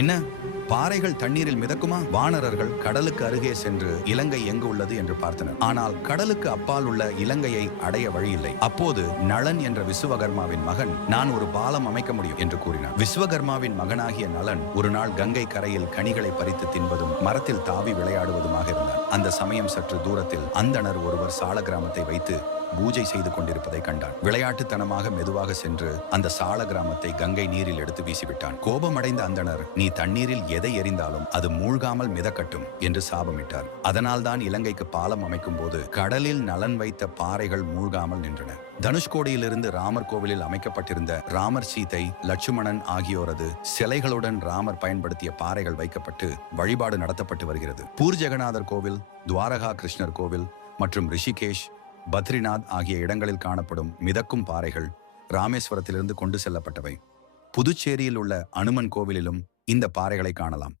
என்ன? பாறைகள் தண்ணீரில் மிதக்குமா? வானரர்கள் கடலுக்கு அருகே சென்று இலங்கை எங்கு உள்ளது என்று பார்த்தனர். ஆனால் கடலுக்கு அப்பால் உள்ள இலங்கையை அடைய வழியில்லை. அப்போது நளன் என்ற விஸ்வகர்மாவின் மகன் நான் ஒரு பாலம் அமைக்க முடியும் என்று கூறினார் விஸ்வகர்மாவின் மகனாகிய நலன் ஒரு நாள் கங்கை கரையில் கனிகளை பறித்து தின்பதும் மரத்தில் தாவி விளையாடுவதுமாக இருந்தார் அந்த சமயம் சற்று தூரத்தில் அந்தணர் ஒருவர் சால கிராமத்தை வைத்து பூஜை செய்து கொண்டிருப்பதை கண்டான். விளையாட்டுத்தனமாக மெதுவாக சென்று அந்த சால கிராமத்தை கங்கை நீரில் எடுத்து வீசிவிட்டான். கோபமடைந்த அந்தணர் நீ தண்ணீரில் எதை எறிந்தாலும் அது மூழ்காமல் மிதக்கட்டும் என்று சாபமிட்டார். அதனால்தான் இலங்கைக்கு பாலம் அமைக்கும் போது கடலில் நலன் வைத்த பாறைகள் மூழ்காமல் நின்றன. தனுஷ்கோடியிலிருந்து ராமர் கோவிலில் அமைக்கப்பட்டிருந்த ராமர் சீதை லட்சுமணன் ஆகியோரது சிலைகளுடன் ராமர் பயன்படுத்திய பாறைகள் வைக்கப்பட்டு வழிபாடு நடத்தப்பட்டு வருகிறது. பூர் ஜெகநாதர் கோவில் துவாரகா கிருஷ்ணர் கோவில் மற்றும் ரிஷிகேஷ் பத்ரிநாத் ஆகிய இடங்களில் காணப்படும் மிதக்கும் பாறைகள் ராமேஸ்வரத்திலிருந்து கொண்டு செல்லப்பட்டவை. புதுச்சேரியில் உள்ள அனுமன் கோவிலிலும் இந்த பாறைகளை காணலாம்.